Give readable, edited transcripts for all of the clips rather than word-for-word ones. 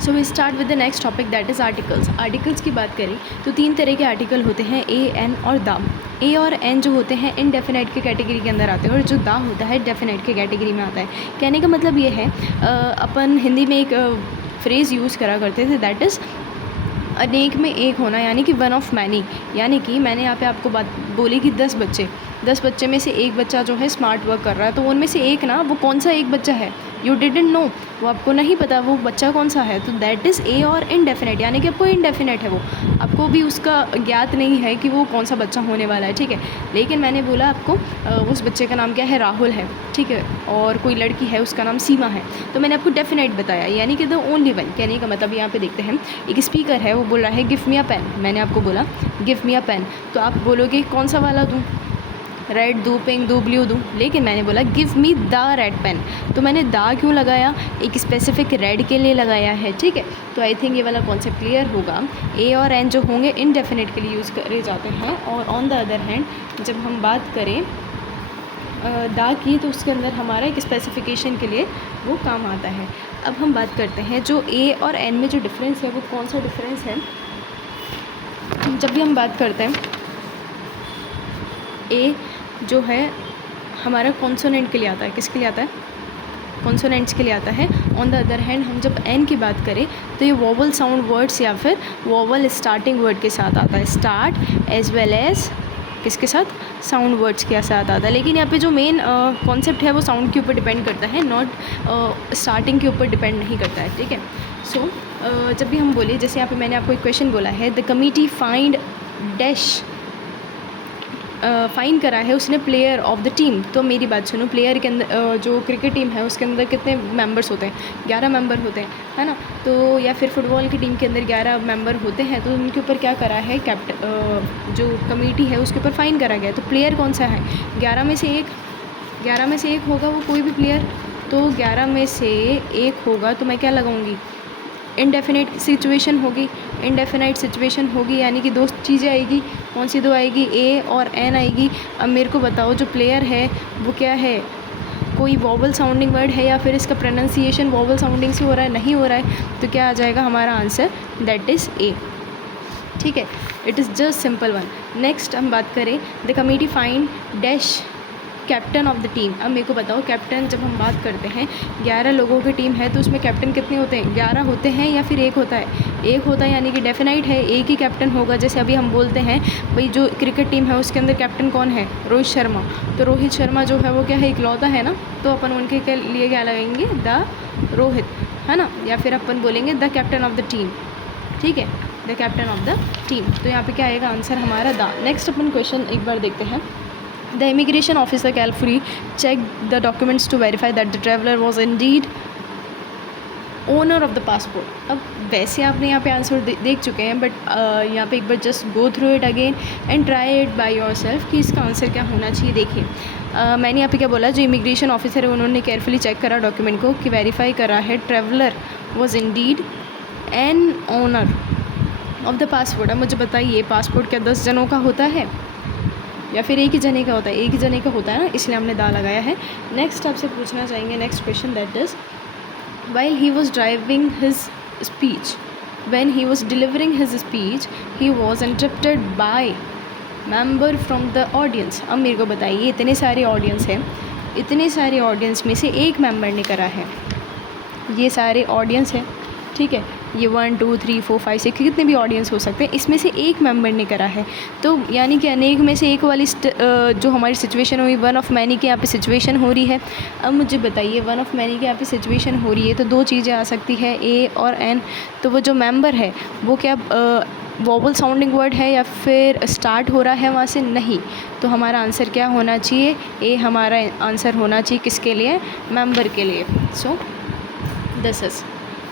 So we start with the next topic that is articles. Articles की बात करें तो 3 तरह के आर्टिकल होते हैं, ए, एन और दा। ए और एन जो होते हैं इनडेफिनाइट के कैटेगरी के अंदर आते हैं और जो दा होता है डेफिनाइट के कैटेगरी में आता है। कहने का मतलब ये है अपन हिंदी में एक फ्रेज़ यूज़ करा करते थे दैट इज़ अनेक में एक होना, यानी कि वन ऑफ मैनी। यानी कि मैंने यहाँ पे आपको बात बोली कि 10 बच्चे में से एक बच्चा जो है स्मार्ट वर्क कर रहा है, तो उनमें से एक ना, वो कौन सा एक बच्चा है, यू डिडंट नो, वो आपको नहीं पता वो बच्चा कौन सा है, तो दैट इज़ ए और इनडेफिनेट, यानी कि आपको इनडेफिनेट है, वो आपको भी उसका ज्ञात नहीं है कि वो कौन सा बच्चा होने वाला है, ठीक है। लेकिन मैंने बोला आपको उस बच्चे का नाम क्या है, राहुल है, ठीक है, और कोई लड़की है उसका नाम सीमा है, तो मैंने आपको डेफिनेट बताया, यानी कि द ओनली वन। कहने का मतलब यहाँ पे देखते हैं, एक स्पीकर है, वो बोल रहा है गिव मी अ पेन। मैंने आपको बोला गिव मी अ पेन, तो आप बोलोगे कौन सा वाला दूँ, रेड दूँ, पिंक दूँ, ब्लू दूँ, लेकिन मैंने बोला give me the red pen, तो मैंने दा क्यों लगाया, एक स्पेसिफिक रेड के लिए लगाया है, ठीक है। तो आई थिंक ये वाला कॉन्सेप्ट क्लियर होगा। ए और एन जो होंगे इनडेफिनेट के लिए यूज़ करे जाते हैं, और ऑन द अदर हैंड जब हम बात करें दा की, तो उसके अंदर हमारा एक स्पेसिफिकेशन के लिए वो काम आता है। अब हम बात करते हैं जो ए और एन में जो डिफरेंस है वो कौन सा डिफरेंस है। जब भी हम बात करते हैं ए जो है हमारा कॉन्सोनेंट के लिए आता है, किसके लिए आता है, कॉन्सोनेंट्स के लिए आता है। ऑन द अदर हैंड हम जब एन की बात करें तो ये वोवल साउंड वर्ड्स या फिर वोवल स्टार्टिंग वर्ड के साथ आता है, स्टार्ट एज वेल एज किसके साथ, साउंड वर्ड्स के साथ आता है। लेकिन यहाँ पे जो मेन कॉन्सेप्ट है वो साउंड के ऊपर डिपेंड करता है, नॉट स्टार्टिंग के ऊपर डिपेंड नहीं करता है, ठीक है। सो जब भी हम बोले, जैसे यहाँ पे मैंने आपको एक क्वेश्चन बोला है, the committee find dash, fine करा है उसने प्लेयर ऑफ द टीम। तो मेरी बात सुनो, प्लेयर के अंदर जो क्रिकेट टीम है उसके अंदर कितने मेंबर्स होते हैं, 11 मेंबर होते हैं, है ना। तो या फिर फुटबॉल की टीम के अंदर 11 मेंबर होते हैं, तो उनके ऊपर क्या करा है, जो कमेटी है उसके ऊपर फ़ाइन करा गया। तो प्लेयर कौन सा है, 11 में से एक होगा वो कोई भी प्लेयर, तो 11 में से एक होगा, तो मैं क्या लगाऊंगी, इनडेफिनेट सिचुएशन होगी, इनडेफिनाइट सिचुएशन होगी, यानी कि दो चीज़ें आएगी, कौन सी दो आएगी, ए और एन आएगी। अब मेरे को बताओ जो प्लेयर है वो क्या है, कोई वोवल साउंडिंग वर्ड है या फिर इसका प्रोनाउंसिएशन वोवल साउंडिंग से हो रहा है, नहीं हो रहा है, तो क्या आ जाएगा हमारा आंसर, दैट इज़ ए, ठीक है। It is just simple one. Next हम बात करें, the committee find dash captain of the team. अब मेरे को बताओ, कैप्टन जब हम बात करते हैं 11 लोगों की टीम है, तो उसमें कैप्टन कितने होते हैं, 11 होते हैं या फिर एक होता है, एक होता है, यानी कि डेफिनाइट है, एक ही कैप्टन होगा। जैसे अभी हम बोलते हैं भाई जो क्रिकेट टीम है उसके अंदर कैप्टन कौन है, रोहित शर्मा, तो रोहित शर्मा जो है वो क्या है, इकलौता है ना, तो अपन उनके के लिए क्या लगाएंगे, द रोहित, है ना, या फिर अपन बोलेंगे the captain of the team, ठीक है, the captain of the team. तो यहाँ पे क्या आएगा आंसर हमारा द। नेक्स्ट अपन क्वेश्चन एक बार देखते हैं। The immigration officer carefully checked the documents to verify that the traveler was indeed owner of the passport. अब वैसे आपने यहाँ पे आंसर देख चुके हैं, बट यहाँ पे एक बार just go through it again and try it by yourself कि इसका आंसर क्या होना चाहिए। देखिए मैंने यहाँ पे क्या बोला, जो इमिग्रेशन ऑफिसर है उन्होंने केयरफुली चेक करा डॉक्यूमेंट को कि वेरीफाई करा है traveller was Indeed an owner of the passport. अब मुझे बताइए पासपोर्ट क्या 10 जनों का होता है या फिर एक ही जने का होता है, एक ही जने का होता है ना, इसलिए हमने दा लगाया है। नेक्स्ट आपसे पूछना चाहेंगे, next question that is, while he was driving his speech, when he was delivering his speech, he was interrupted by member from the audience। अब मेरे को बताइए, इतने सारे ऑडियंस हैं, इतने सारे ऑडियंस में से एक मेंबर ने करा है, ये सारे ऑडियंस हैं, ठीक है, ये 1 2 3 4 5 6 कितने भी ऑडियंस हो सकते हैं, इसमें से एक मेंबर ने करा है, तो यानी कि अनेक में से एक वाली जो हमारी सिचुएशन हुई, वन ऑफ मैनी की यहाँ पे सिचुएशन हो रही है। अब मुझे बताइए वन ऑफ मैनी की यहाँ पे सिचुएशन हो रही है, तो दो चीज़ें आ सकती है, ए और एन। तो वो जो मेंबर है वो क्या वोवल साउंडिंग वर्ड है या फिर स्टार्ट हो रहा है वहाँ से, नहीं, तो हमारा आंसर क्या होना चाहिए, ए हमारा आंसर होना चाहिए, किसके लिए, मेंबर के लिए। सो दिस इज़,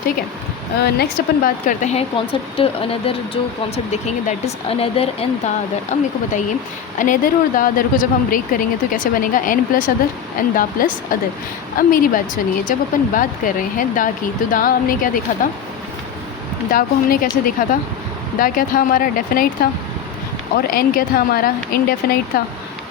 ठीक है। नेक्स्ट अपन बात करते हैं कॉन्सेप्ट, अनदर जो कॉन्सेप्ट देखेंगे that is another and the other. अब मेरे को बताइए, अनदर और द अदर को जब हम ब्रेक करेंगे तो कैसे बनेगा, an plus other and the plus other. अब मेरी बात सुनिए, जब अपन बात कर रहे हैं द की, तो द हमने क्या देखा था, द को हमने कैसे देखा था, द क्या था हमारा, डेफिनाइट था, और एन क्या था हमारा, इनडेफिनाइट था।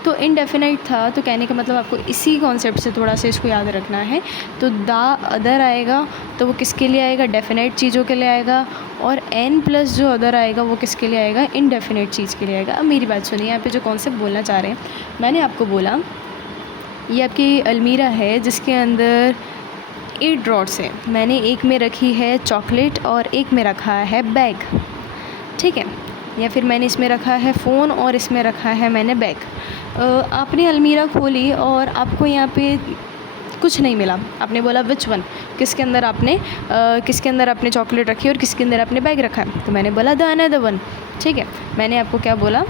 तो इनडेफिनाइट था, तो कहने का मतलब आपको इसी कॉन्सेप्ट से थोड़ा सा इसको याद रखना है। तो द अदर आएगा तो वो किसके लिए आएगा, डेफिनेट चीज़ों के लिए आएगा, और एन प्लस जो अदर आएगा वो किसके लिए आएगा, इनडेफिनेट चीज़ के लिए आएगा। अब मेरी बात सुनिए, यहाँ पे जो कॉन्सेप्ट बोलना चाह रहे हैं, मैंने आपको बोला ये आपकी अलमीरा है जिसके अंदर 8 ड्रॉर्स है। मैंने एक में रखी है चॉकलेट और एक में रखा है बैग, ठीक है, या फिर मैंने इसमें रखा है फ़ोन और इसमें रखा है मैंने बैग। आपने अलमीरा खोली और आपको यहाँ पे कुछ नहीं मिला, आपने बोला विच वन, किसके अंदर आपने चॉकलेट रखी और किसके अंदर आपने बैग रखा है, तो मैंने बोला द अनदर वन, ठीक है। मैंने आपको क्या बोला,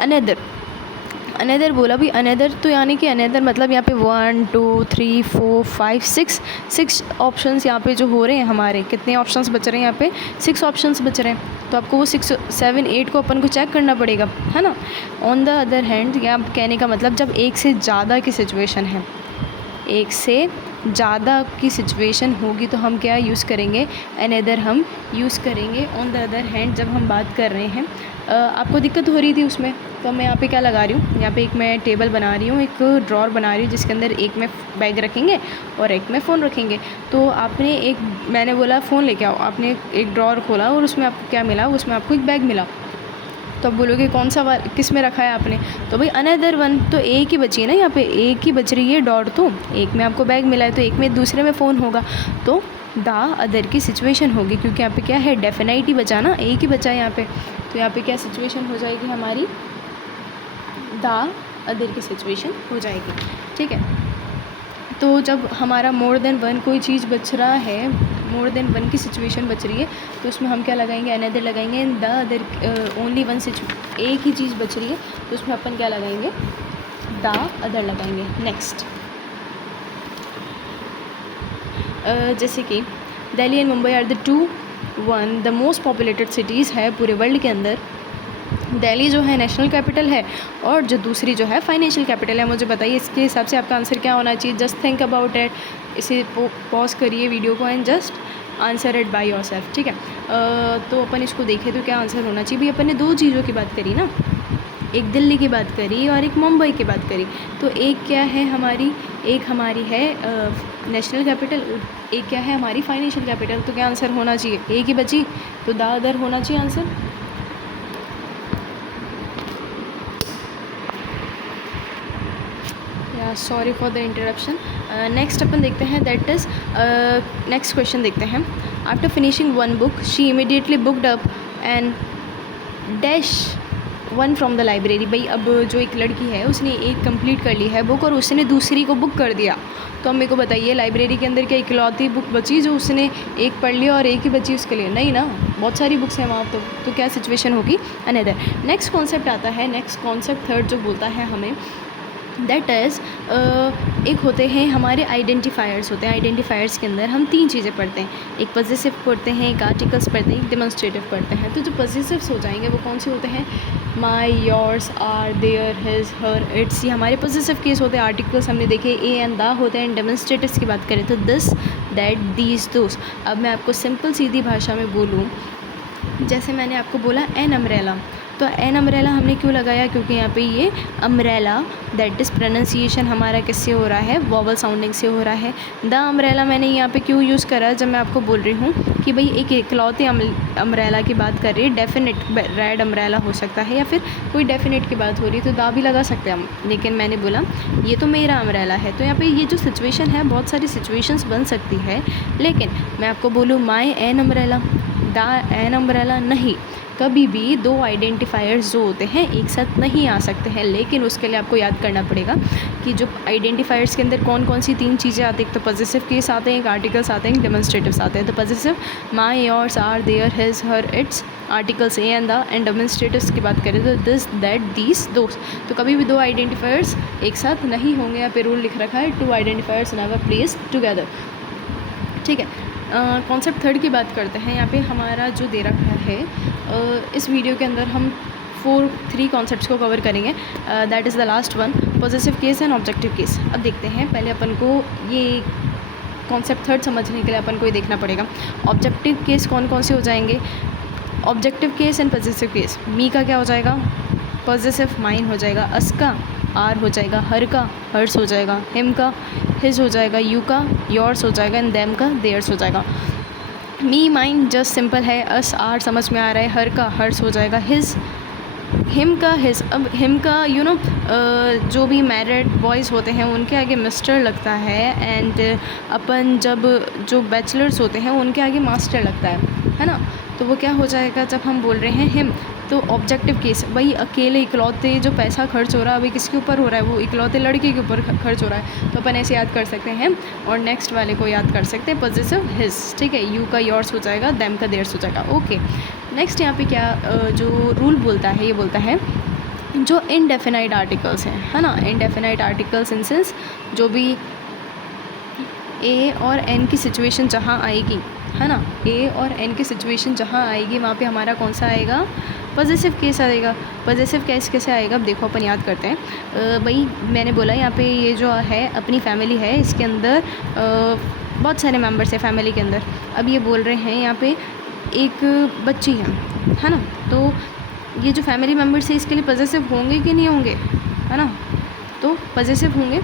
अनदर बोला भी। अनदर तो यानी कि अनदर मतलब यहाँ पे 1 2 3 4 5 6 ऑप्शंस यहाँ पे जो हो रहे हैं हमारे, कितने ऑप्शंस बच रहे हैं यहाँ पे, 6 ऑप्शंस बच रहे हैं। तो आपको वो 6 7 8 को अपन को चेक करना पड़ेगा, है ना। ऑन द अदर हैंड, या कहने का मतलब जब एक से ज़्यादा की सिचुएशन है, एक से ज़्यादा की सिचुएशन होगी तो हम क्या यूज़ करेंगे, अनदर हम यूज़ करेंगे। ऑन द अदर हैंड जब हम बात कर रहे हैं, आपको दिक्कत हो रही थी उसमें, तो मैं यहाँ पे क्या लगा रही हूँ, यहाँ पे एक मैं टेबल बना रही हूँ, एक ड्रॉर बना रही हूँ जिसके अंदर एक में बैग रखेंगे और एक में फ़ोन रखेंगे। तो आपने मैंने बोला फ़ोन लेके आओ, आपने एक ड्रॉर खोला और उसमें आपको क्या मिला, उसमें आपको एक बैग मिला। तो आप बोलोगे कौन सा किस में रखा है आपने, तो भाई अनदर वन, तो एक ही बची है ना, यहाँ पे एक ही बच रही है डॉट, तो एक में आपको बैग मिला है तो एक में दूसरे में फ़ोन होगा, तो द अदर की सिचुएशन होगी, क्योंकि यहाँ पे क्या है, डेफिनेट ही बचा ना, एक ही बचा है यहाँ पे। तो यहाँ पे क्या सिचुएशन हो जाएगी हमारी, द अदर की सिचुएशन हो जाएगी, ठीक है। तो जब हमारा मोर देन वन कोई चीज़ बच रहा है, मोर देन वन की सिचुएशन बच रही है, तो उसमें हम क्या लगाएंगे, अनदर लगाएंगे। द अदर ओनली वन एक ही चीज़ बच रही है तो उसमें अपन क्या लगाएंगे, द अदर लगाएंगे। नेक्स्ट, जैसे कि Delhi and Mumbai are the most populated cities है पूरे वर्ल्ड के अंदर। दिल्ली जो है नेशनल कैपिटल है और जो दूसरी जो है फाइनेंशियल कैपिटल है। मुझे बताइए इसके हिसाब से आपका आंसर क्या होना चाहिए, जस्ट थिंक अबाउट इट। इसे पॉज करिए वीडियो को and just answer it by yourself, ठीक है। तो अपन इसको देखें तो क्या आंसर होना चाहिए। भाई अपन ने 2 चीज़ों की बात करी ना, एक दिल्ली की बात करी और एक मुंबई की बात करी। तो एक क्या है हमारी, एक हमारी है नेशनल कैपिटल, एक क्या है हमारी फाइनेंशियल कैपिटल। तो क्या आंसर होना चाहिए, एक ही बची, तो द अदर होना चाहिए answer. Sorry for the interruption. Next अपन देखते हैं, दैट इज़ नेक्स्ट क्वेश्चन देखते हैं। After finishing one book she immediately booked up and dash one from the library. भाई अब जो एक लड़की है उसने एक कंप्लीट कर ली है बुक और उसने दूसरी को बुक कर दिया। तो अब मेरे को बताइए लाइब्रेरी के अंदर क्या इकलौती बुक बची जो उसने एक पढ़ लिया और एक ही बची उसके लिए, नहीं ना, बहुत सारी बुक्स हैं वहाँ। तो क्या सिचुएशन होगी, अनदर। नेक्स्ट कॉन्सेप्ट आता है, नेक्स्ट कॉन्सेप्ट थर्ड जो बोलता है हमें, दैट इज़ एक होते हैं हमारे आइडेंटिफायर्स होते हैं। आइडेंटिफायर्स के अंदर हम 3 चीज़ें पढ़ते हैं, एक पॉजिटिव पढ़ते हैं, एक आर्टिकल्स पढ़ते हैं, एक डेमोन्स्ट्रेटिव पढ़ते हैं। तो जो पॉजिटिव्स हो जाएंगे वो कौन से होते हैं, my, yours, our, their, his, her, its, ये हमारे पॉजिटिव केस होते हैं। आर्टिकल्स हमने देखे ए एंड द होते हैं। डेमोन्स्ट्रेटिव्स की बात करें तो दिस, दैट, दीज, दोस। अब मैं आपको सिंपल सीधी भाषा में बोलूँ, जैसे मैंने आपको बोला एन अम्ब्रेला, तो एन अम्ब्रेला हमने क्यों लगाया, क्योंकि यहाँ पे ये अम्ब्रेला, दैट इज़ प्रोनाउंसिएशन हमारा किससे हो रहा है, वॉवल साउंडिंग से हो रहा है। द अम्ब्रेला मैंने यहाँ पे क्यों यूज़ करा, जब मैं आपको बोल रही हूँ कि भाई एक इकलौते अम्ब्रेला की बात कर रही है, डेफिनेट रेड अम्ब्रेला हो सकता है या फिर कोई डेफिनेट की बात हो रही है तो दा भी लगा सकते हैं हम, लेकिन मैंने बोला ये तो मेरा अम्ब्रेला है। तो यहाँ पे ये जो सिचुएशन है, बहुत सारी सिचुएशंस बन सकती है, लेकिन मैं आपको बोलूँ my an umbrella, the an umbrella, नहीं, कभी भी 2 आइडेंटिफायर्स जो होते हैं एक साथ नहीं आ सकते हैं। लेकिन उसके लिए आपको याद करना पड़ेगा कि जो आइडेंटिफायर्स के अंदर कौन कौन सी 3 चीज़ें आती हैं। एक तो पॉजिटिव केस आते हैं, एक आर्टिकल्स आते हैं, एक डेमोन्स्ट्रेटिव्स आते हैं। तो positive my, yours, our, their, his, her, its, articles a and the, and demonstratives की बात करें तो दिस, दैट, दीज, दोस। तो कभी भी 2 आइडेंटिफायर्स एक साथ नहीं होंगे। यहाँ पे रूल लिख रखा है 2 आइडेंटिफायर्स नेवर प्लेस्ड टुगेदर, ठीक है। कॉन्सेप्ट थर्ड की बात करते हैं। यहाँ पे हमारा जो दे रखा है, इस वीडियो के अंदर हम 3 कॉन्सेप्ट्स को कवर करेंगे। That is the last one, positive case and objective case. अब देखते हैं, पहले अपन को ये कॉन्सेप्ट थर्ड समझने के लिए अपन को ये देखना पड़ेगा ऑब्जेक्टिव केस कौन कौन से हो जाएंगे। Objective case and positive case, me का क्या हो जाएगा, पॉजिटिव, माइन हो जाएगा, अस का आर हो जाएगा हर का हर्स हो जाएगा, हिम का हिज हो जाएगा, यू का योर्स हो जाएगा एंड देम का देयर्स हो जाएगा। मी माइन जस्ट सिंपल है, अस आर समझ में आ रहा है, हर का हर्स हो जाएगा, हिज हिम का हिज। अब हिम का जो भी मैरिड बॉयज़ होते हैं उनके आगे मिस्टर लगता है एंड अपन जब जो बैचलर्स होते हैं उनके आगे मास्टर लगता है ना। तो वो क्या हो जाएगा जब हम बोल रहे हैं हिम, तो ऑब्जेक्टिव केस, भाई अकेले इकलौते जो पैसा खर्च हो रहा है अभी किसके ऊपर हो रहा है, वो इकलौते लड़के के ऊपर खर्च हो रहा है। तो अपन ऐसे याद कर सकते हैं और नेक्स्ट वाले को याद कर सकते हैं पॉजिटिव हिज, ठीक है, यू का योर्स हो जाएगा, देम का देयर्स हो जाएगा। ओके, नेक्स्ट यहाँ पे क्या जो रूल बोलता है, ये बोलता है जो इनडेफिनाइट आर्टिकल्स हैं, है ना, इनडेफिनाइट आर्टिकल्स इन सेंस जो भी ए और एन की सिचुएशन जहाँ आएगी, है ना, ए और एन की सिचुएशन जहाँ आएगी वहाँ पे हमारा कौन सा आएगा, पॉजिटिव केस आएगा। पॉजिटिव केस कैसे आएगा, अब देखो अपन याद करते हैं। भाई मैंने बोला यहाँ पे ये जो है अपनी फैमिली है, इसके अंदर बहुत सारे मेंबर्स हैं फैमिली के अंदर। अब ये बोल रहे हैं यहाँ पे एक बच्ची है ना, तो ये जो फैमिली मेम्बर्स है इसके लिए पॉजिटिव होंगे कि नहीं होंगे, है ना, तो पॉजिटिव होंगे।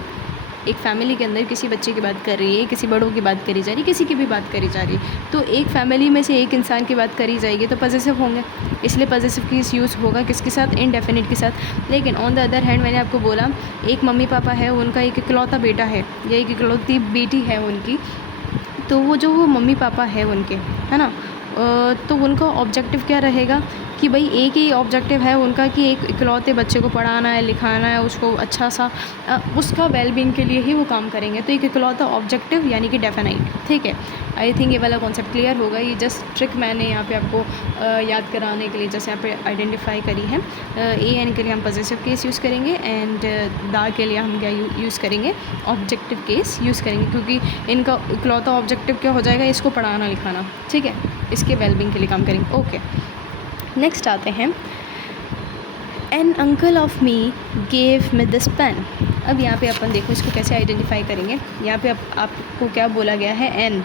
एक फैमिली के अंदर किसी बच्चे की बात कर रही है, किसी बड़ों की बात करी जा रही है, किसी की भी बात करी जा रही है, तो एक फैमिली में से एक इंसान की बात करी जाएगी तो पॉजिटिव होंगे, इसलिए पॉजिटिव केस यूज़ होगा किसके साथ, इनडेफिनिट के साथ। लेकिन ऑन द अदर हैंड मैंने आपको बोला एक मम्मी पापा है, उनका एक इकलौता बेटा है या एक इकलौती बेटी है उनकी, तो वो जो वो मम्मी पापा है उनके, है ना, तो उनका ऑब्जेक्टिव क्या रहेगा कि भाई एक ही ऑब्जेक्टिव है उनका कि एक इकलौते बच्चे को पढ़ाना है, लिखाना है, उसको अच्छा सा उसका वेलबींग के लिए ही वो काम करेंगे। तो एक इकलौता ऑब्जेक्टिव यानी कि डेफिनाइट, ठीक है। आई थिंक ये वाला कॉन्सेप्ट क्लियर होगा। ये जस्ट ट्रिक मैंने यहाँ पे आपको याद कराने के लिए जैसे यहाँ पे आइडेंटिफाई करी है। ए एन के लिए हम पॉजिटिव केस यूज़ करेंगे एंड दा के लिए हम क्या यूज़ करेंगे, ऑब्जेक्टिव केस यूज़ करेंगे, क्योंकि इनका इकलौता ऑब्जेक्टिव क्या हो जाएगा, इसको पढ़ाना लिखाना, ठीक है, इसके वेलबींग के लिए काम करेंगे। ओके, नेक्स्ट आते हैं, an uncle of me gave me this pen. अब यहाँ पे अपन देखो इसको कैसे आइडेंटिफाई करेंगे। यहाँ पे आपको क्या बोला गया है, एन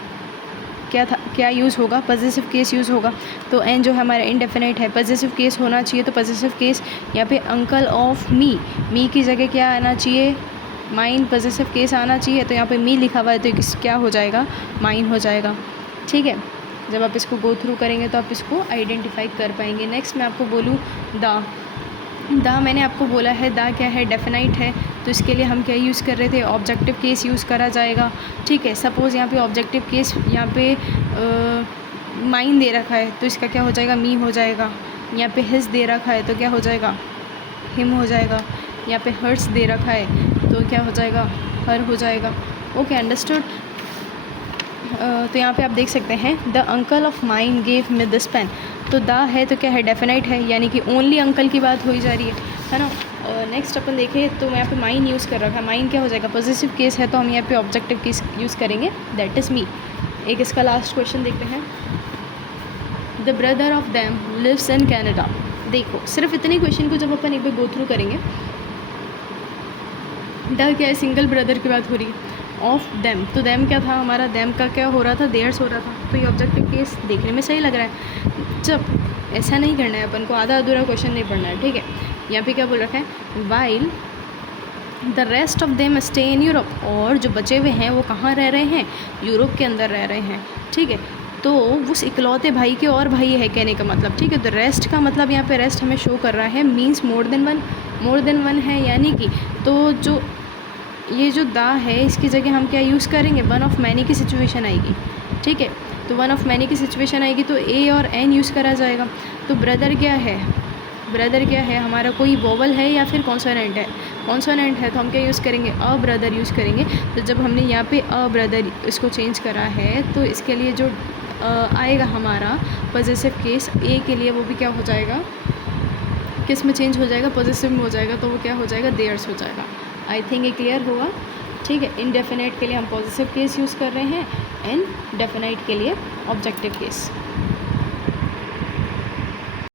क्या था, क्या यूज़ होगा, पॉजिटिव केस यूज़ होगा। तो एन जो है हमारा इनडेफिनाइट है, पॉजिटिव केस होना चाहिए, तो पॉजिटिव केस यहाँ पे अंकल ऑफ मी की जगह क्या आना चाहिए, माइन, पॉजिटिव केस आना चाहिए। तो यहाँ पे मी लिखा हुआ है तो क्या हो जाएगा, माइन हो जाएगा, ठीक है। जब आप इसको गो थ्रू करेंगे तो आप इसको आइडेंटिफाई कर पाएंगे। नेक्स्ट मैं आपको बोलूँ दा मैंने आपको बोला है दा क्या है, डेफिनाइट है, तो इसके लिए हम क्या यूज़ कर रहे थे, ऑब्जेक्टिव केस यूज़ करा जाएगा, ठीक है। सपोज़ यहाँ पे ऑब्जेक्टिव केस यहाँ पे माइन दे रखा है तो इसका क्या हो जाएगा, मी हो जाएगा। यहाँ पे हिज दे रखा है तो क्या हो जाएगा, हिम हो जाएगा। यहाँ पे हर्स दे रखा है तो क्या हो जाएगा, हर हो जाएगा। Okay, understood. तो यहाँ पे आप देख सकते हैं the uncle of mine gave me this pen, तो द है तो क्या है, डेफिनाइट है, यानी कि ओनली अंकल की बात हो ही जा रही है ना। नेक्स्ट अपन देखें तो यहाँ पे माइन यूज़ कर रखा है, माइन क्या हो जाएगा, पॉजिटिव केस है, तो हम यहाँ पे ऑब्जेक्टिव केस यूज़ करेंगे, दैट इज़ मी। एक इसका लास्ट क्वेश्चन देखते हैं, the brother of them lives in Canada. देखो सिर्फ इतने क्वेश्चन को जब अपन एक बार गो थ्रू करेंगे, द क्या है, सिंगल ब्रदर की बात हो रही है, ऑफ देम, तो देम क्या था हमारा, देम का क्या हो रहा था, देयर्स हो रहा था, तो ये ऑब्जेक्टिव केस देखने में सही लग रहा है। जब ऐसा नहीं करना है अपन को, आधा अधूरा क्वेश्चन नहीं पढ़ना है, ठीक है। यहाँ पे क्या बोल रखा है, while the rest of them stay in Europe, और जो बचे हुए हैं वो कहाँ रह रहे हैं, यूरोप के अंदर रह रहे हैं, ठीक है। तो उस इकलौते भाई के और भाई है कहने का मतलब, ठीक है। तो रेस्ट का मतलब यहाँ पे रेस्ट हमें शो कर रहा है, मीन्स मोर देन वन है, यानी कि तो जो ये जो दा है इसकी जगह हम क्या यूज़ करेंगे, वन ऑफ मैनी की सिचुएशन आएगी, ठीक है। तो वन ऑफ मैनी की सिचुएशन आएगी तो ए और एन यूज़ करा जाएगा। तो ब्रदर क्या है, ब्रदर क्या है हमारा, कोई वोवल है या फिर कॉन्सोनेंट है, कॉन्सोनेंट है तो हम क्या यूज़ करेंगे, अ ब्रदर यूज़ करेंगे। तो जब हमने यहाँ पे अ ब्रदर इसको चेंज करा है तो इसके लिए जो आएगा हमारा पॉजिटिव केस ए के लिए, वो भी क्या हो जाएगा, किस में चेंज हो जाएगा, पॉजिटिव में हो जाएगा, तो वो क्या हो जाएगा, देयर्स हो जाएगा। आई थिंक ये क्लियर होगा, ठीक है। इनडेफिनाइट के लिए हम पॉजिटिव केस यूज़ कर रहे हैं, इनडेफिनाइट के लिए ऑब्जेक्टिव केस।